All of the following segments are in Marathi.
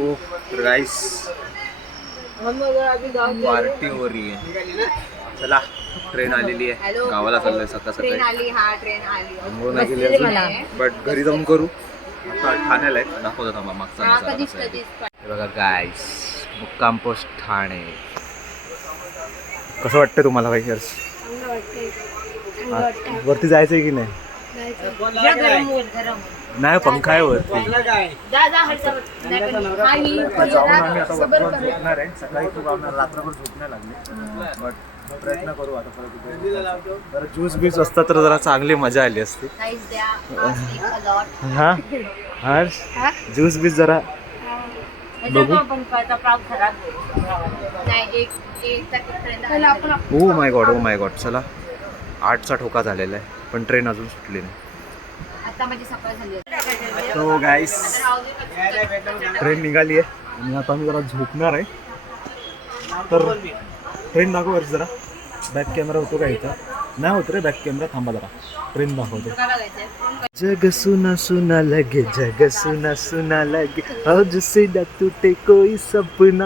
ओ गाइस पार्टी हो रही है. चला ट्रेन आलेली आहे. गावाला चाललोय सकाळ ट्रेन सकाळी. आली. हा ट्रेन आली. अंघोळ नाही केली अजून बट घरी जाऊन करू. आता ठाण्याला आहे. दाखवतो थांबा मागचा नजारा कसा आहे. हे बघा गाइस मुक्काम पोस्ट ठाणे. कसं वाटतं तुम्हाला भाई हर्ष? वरती जायचंय की नाही? नाही पंखा आहे वरती. जाऊन आम्ही आता वरती झोपणार आहे. सकाळी खूप आम्हाला रात्रभर झोप नाही लागली बट प्रयत्न करू आता परत. बरं ज्यूस बीस असता तर जरा चांगली मजा आली असती. हा हर्ष ज्यूस बीस जरा बघू. ओ माय गॉड चला 8चा ठोका झालेला आहे पण ट्रेन अजून सुटली नाही. तो गाईस ट्रेन निघाली आहे आणि आता मी जरा झोपणार आहे. तर ट्रेन दाखव वर्ष जरा. बॅक कॅमेरा होतो का इथं? नाही होत रे बॅक कॅमेरा. थांबा जरा ट्रेन दाखवतो. जग सुना सुना लगे जग सुना सुना लगे आज से टूटे कोई सपना.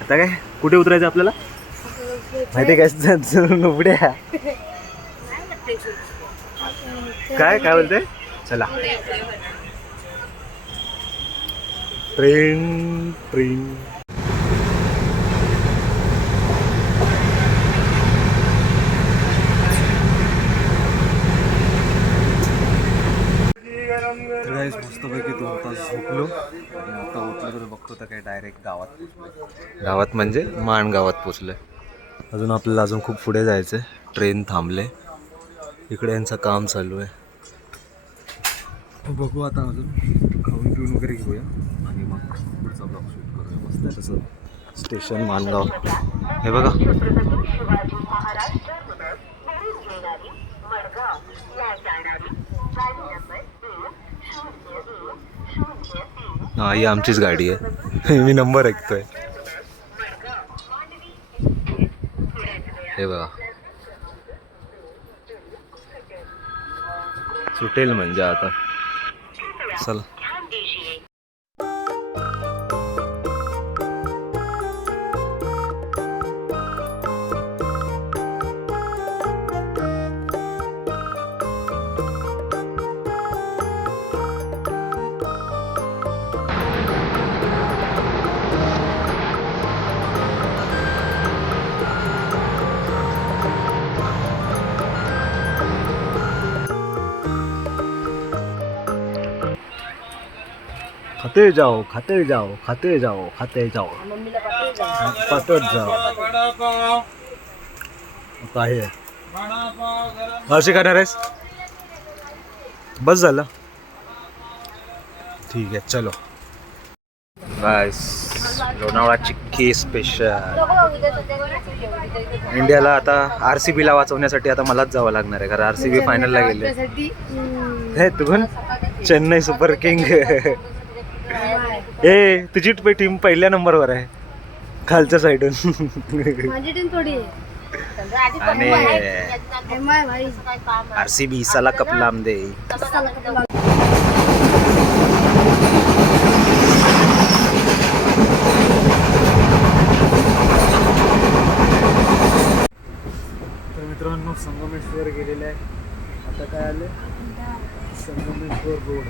आता काय कुठे उतरायचं आपल्याला माहिती काय? उड्या काय काय बोलते? चला ट्रेन ट्रेन. मस्तपैकी 2 तास झोपलो आणि आता उठलो तर बघतो तर काय डायरेक्ट गावात पोचलो. गावात म्हणजे मान गावात पोचलोय. अजून आपल्याला अजून खूप पुढे जायचं आहे. ट्रेन थांबले. इकडे यांचं काम चालू आहे. बघू आता अजून खाऊन पिऊन वगैरे घेऊया आणि मग पुढचा ब्लॉग शूट करूया. मस्त तसं स्टेशन मानगाव हे बघा. हा ही आमचीच गाडी आहे. मी नंबर ऐकतोय. हे बघा सुटेल म्हणजे आता. चला खाते जाओ खाते जाओ खाते जाओ खाते जाओ पाठवत जाओ. काय असे करणार आहेस? बस झालं. ठीक आहे चलो गाइस. लोणावळा चिक्की स्पेशल. इंडियाला आता RCB ला वाचवण्यासाठी आता मलाच जावं लागणार आहे कारण RCB फायनलला गेले. हे तू पण चेन्नई सुपर किंग. ए तुझी टीम पहिल्या नंबरवर आहे खालच्या साईडून. आणि RCB साला कप लांब दे. तर मित्रांनो संगमेश्वर गेलेले आहे. आता काय आले संगमेश्वर रोड.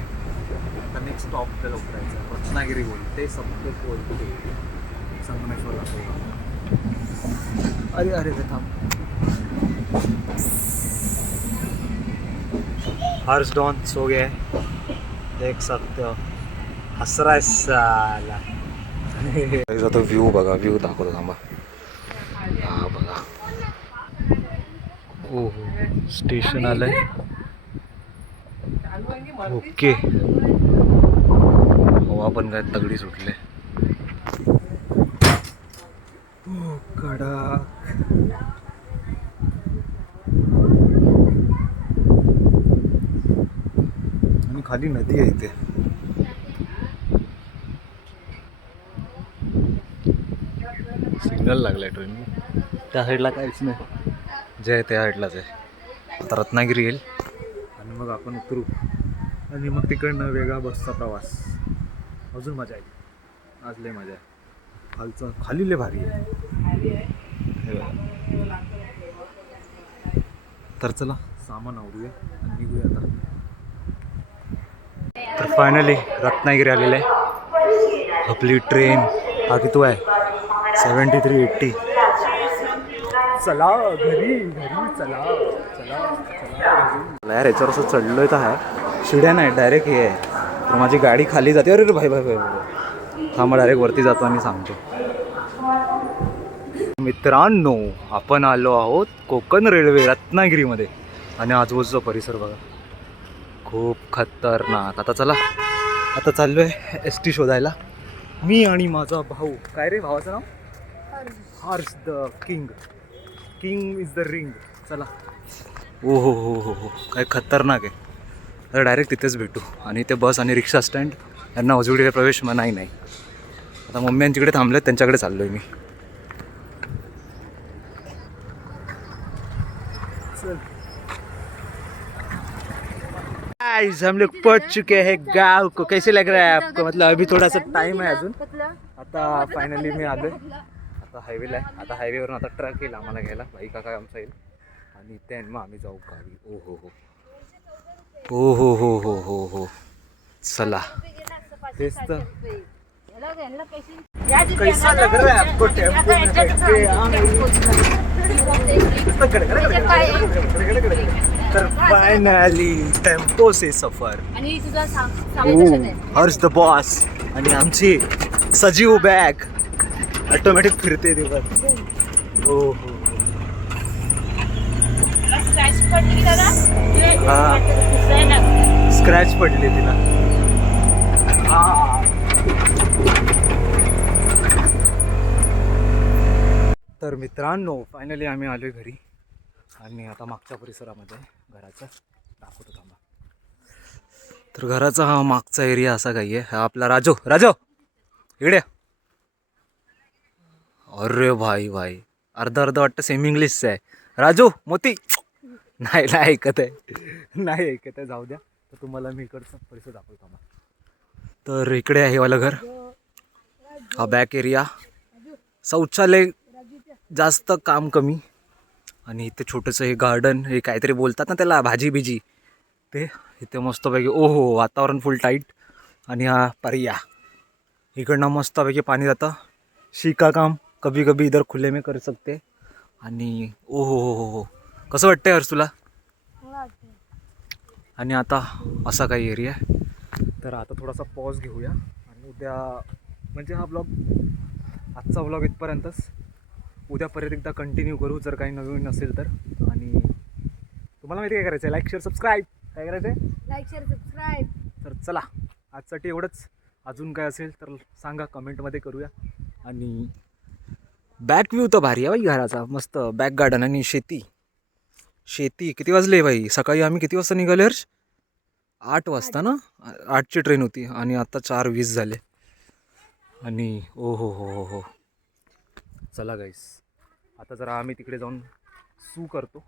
आता नेक्स्ट स्टॉप त्याला उतरायचं रत्नागिरी बोलते सबके बोलते संगमेश्वरला. अरे अरे थांब. हर्ष डॉन सो गया है देख सकते हो. हस रहा है साला. तो व्ह्यू बघा. व्ह्यू दाखवतो थांबा. हा बघा. हो स्टेशन आलंय. ओके हवा पण काय तगडी सुटले. कडक. आणि खाली नदी आहे इथे. सिग्नल लागलाय ट्रेन. त्या साईडला काहीच नाही. जे आहे त्या साईडलाच आहे. आता रत्नागिरी येईल आणि मग आपण उतरू आणि मग तिकडनं वेगळा बसचा प्रवास. अजून मजा येईल. आज लय मजा आहे. खालचं खाली लय भारी आहे. हे बघा. तर चला सामान आवरूया आणि निघूया आता. तर फायनली रत्नागिरी आलेलं आहे. आपली ट्रेन हा किती आहे 7380. चला घरी घरी चला चला चला यार. याच्यावर असं चढलोय तर आहे शिड्या नाही डायरेक्ट हे आहे. तर माझी गाडी खाली जाते. अरे भाई भाई भाई थांबा डायरेक्ट वरती जातो आणि सांगतो. मित्रांनो आपण आलो आहोत कोकण रेल्वे रत्नागिरीमध्ये आणि आजूबाजूचा परिसर बघा खूप खतरनाक. आता चला आता चाललो आहे एस टी शोधायला. मी आणि माझा भाऊ. काय रे भावाचं नाव? Harsh the king. King is the ring. चला. ओ हो हो हो हो काय खतरनाक आहे. तर डायरेक्ट तिथेच भेटू. आणि ते बस आणि रिक्षा स्टँड यांना उजवडीला प्रवेश नाही. आता मम्म्यांच्याकडे थांबलेत त्यांच्याकडे चाललो आहे मी. गाइस हम लोग पहुंच चुके हैं गांव को. कैसे लग रहा है आपको? मतलब अभी थोड़ा सा टाइम है अजून. आता फायनली मी आलोय. आता हायवेला आहे. आता हायवेवरून आता ट्रक येईल आम्हाला घ्यायला. भाई काका आमचा येईल आणि त्यान मग आम्ही जाऊ गावी. ओ हो हो हो हो हो हो हो हो चला. तेच तर. कैसा लग रहा है आपको टेम्पो में? तर फायनली टेम्पो से सफर. हर्ष द बॉस आणि आमची सजीव बॅग ऑटोमॅटिक फिरते ते बघ. हो हो स्क्रॅच पडली तिला. तर मित्रांनो फायनली आम्ही आलोय घरी आणि आता मागच्या परिसरामध्ये घराचा दाखवतो थांबा. तर घराचा हा मागचा एरिया असा काही आहे. हा आपला राजो इकडे. अरे भाई भाई अर्धा वाटतं सेमी इंग्लिशचं आहे. राजू मोती नाही ऐकत आहे जाऊ द्या. तर तुम्हाला मी इकडचा परिसर दाखवतो थांबा. तर इकडे आहे वाला घर. हा बॅक एरिया. शौचालय जास्त काम कमी. आणि इथे छोटंसं हे गार्डन हे काहीतरी बोलतात ना त्याला भाजी बिजी ते इथे मस्तपैकी. ओहो वातावरण फुल टाईट. आणि हा पर्या इकडनं मस्तपैकी पाणी जातं. शिका काम कभी कभी इधर खुले में कर सकते. आणि ओहो हो हो हो कसं वाटतंय हर्ष तुला? आणि आता असा काही एरिया आहे. तर आता थोडासा पॉज घेऊया आणि उद्या म्हणजे हा ब्लॉग आजचा ब्लॉग इथपर्यंतच. उद्या परत एकदा कंटिन्यू करू जर काही नवीन असेल तर. आणि तुम्हाला माहिती काय करायचं आहे? Like share subscribe. काय करायचं आहे? Like share subscribe. तर चला आजसाठी एवढंच. अजून काय असेल तर सांगा कमेंटमध्ये करूया. आणि बॅक व्ह्यू तर भारी आहे बाई घराचा. मस्त बॅक गार्डन आणि शेती. किती वाजले बाई? सकाळी आम्ही किती वाजता निघाले हर्ष? 8 वाजता ना. 8ची ट्रेन होती आणि आता 4:20 झाले. आणि ओ हो हो हो हो चला गाईस आता जरा आम्ही तिकडे जाऊन सू करतो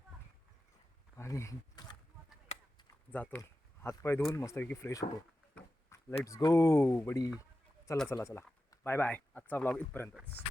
आणि जातो. हातपाय धुवून मस्तपैकी फ्रेश होतो. लेट्स गो बडी. चला बाय बाय. आजचा ब्लॉग इथपर्यंतच.